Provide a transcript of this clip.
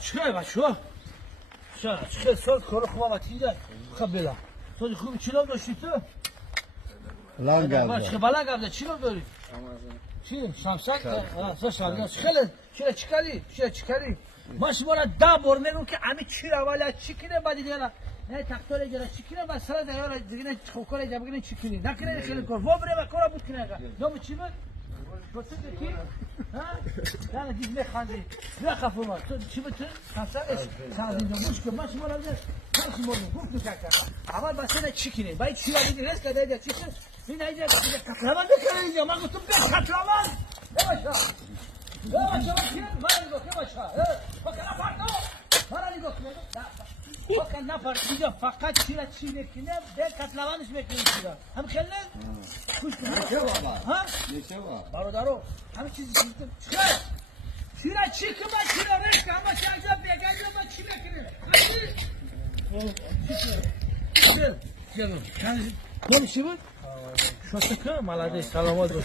چیکار بچه‌ها؟ چیکار سال کارو خوبه تیجا خب بلا. تو خوب چیلو داشتی تو؟ لام گرد. چه بالا گرد چیلو داری؟ چی؟ شمسک؟ تو شمسک. خیلی چیکاری؟ ماش مورا دا بار میگم که امی چی را ولی چی کنه بعد دیگه نه تختور جرا چی کنه بعد سر دیگه دیگه خوکار جا بگین چی کنه نکنه خیلی کار و بره و کارا بود کنه نام چی بود؟ تو کی؟ ها؟ نه دیگه میخوادی. نه خفه ما. تو چی بود؟ شمسک سازی نموش که ماش مورا نه ماش مورا گفت میکرد. اول بس نه چی کنه بعد چی را دیگه رس کرده چی کنه؟ این ایجا کتلوان بکنه اینجا ما گفتم به کتلوان. نباشه. باشه من گفتم باشه. فقط نفردو. من گفتم. فقط نفرد اینجا فقط چی میکنه به کتلوانش میکنه چیزا. هم خیلی خوش کنه. ها؟ برادرو همه چیزی چیکار؟ چی که من چی را رشته اما چیزا بگیرم من چی میکنه؟ چی بود؟ شو تکه مالادی سلامت باش.